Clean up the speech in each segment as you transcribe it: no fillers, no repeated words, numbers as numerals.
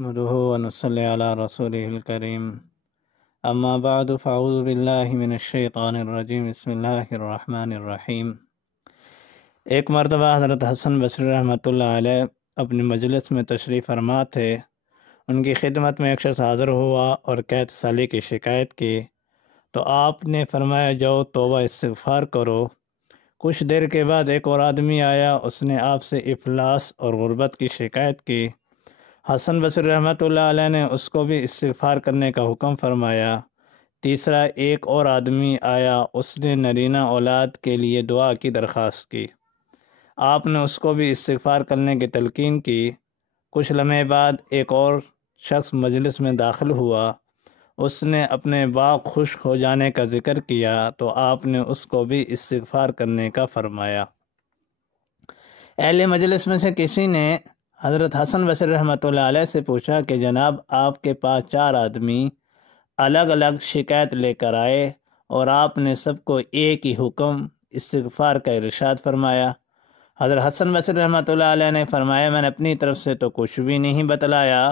نحمده ونصلي على رسوله الكريم اما بعد فاعوذ باللہ من الشیطان الرجیم بسم اللہ الرحمن الرحیم۔ ایک مرتبہ حضرت حسن بصری رحمۃ اللہ علیہ اپنی مجلس میں تشریف فرما تھے۔ ان کی خدمت میں ایک شخص حاضر ہوا اور قحط سالی کی شکایت کی تو آپ نے فرمایا جاؤ توبہ استغفار کرو۔ کچھ دیر کے بعد ایک اور آدمی آیا، اس نے آپ سے افلاس اور غربت کی شکایت کی۔ حسن بصری رحمۃ اللہ علیہ نے اس کو بھی استغفار کرنے کا حکم فرمایا۔ تیسرا ایک اور آدمی آیا، اس نے نرینہ اولاد کے لیے دعا کی درخواست کی۔ آپ نے اس کو بھی استغفار کرنے کی تلقین کی۔ کچھ لمحے بعد ایک اور شخص مجلس میں داخل ہوا، اس نے اپنے باغ خشک ہو جانے کا ذکر کیا تو آپ نے اس کو بھی استغفار کرنے کا فرمایا۔ اہل مجلس میں سے کسی نے حضرت حسن بصری رحمۃ اللہ علیہ سے پوچھا کہ جناب آپ کے پاس 4 آدمی الگ الگ شکایت لے کر آئے اور آپ نے سب کو ایک ہی حکم استغفار کا ارشاد فرمایا۔ حضرت حسن بصری رحمۃ اللہ علیہ نے فرمایا میں نے اپنی طرف سے تو کچھ بھی نہیں بتلایا،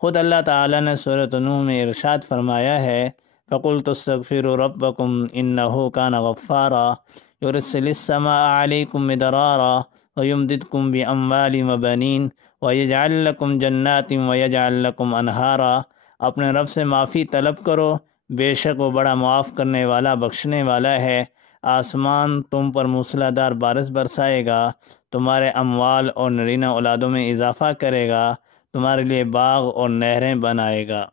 خود اللہ تعالیٰ نے سورۃ نوح میں ارشاد فرمایا ہے فَقُلْتُ اسْتَغْفِرُوا رَبَّكُمْ إِنَّهُ كَانَ غَفَّارًا يُرْسِلِ السَّمَاءَ عَلَيْكُمْ مِدْرَارًا وَيُمْدِدْكُمْ بِأَمْوَالٍ وَبَنِينَ وَيَجْعَلْ لَكُمْ جَنَّاتٍ وَيَجْعَلْ لَكُمْ أَنْهَارًا۔ اپنے رب سے معافی طلب کرو، بے شک وہ بڑا معاف کرنے والا بخشنے والا ہے۔ آسمان تم پر موسلا دار بارش برسائے گا، تمہارے اموال اور نرینہ اولادوں میں اضافہ کرے گا، تمہارے لیے باغ اور نہریں بنائے گا۔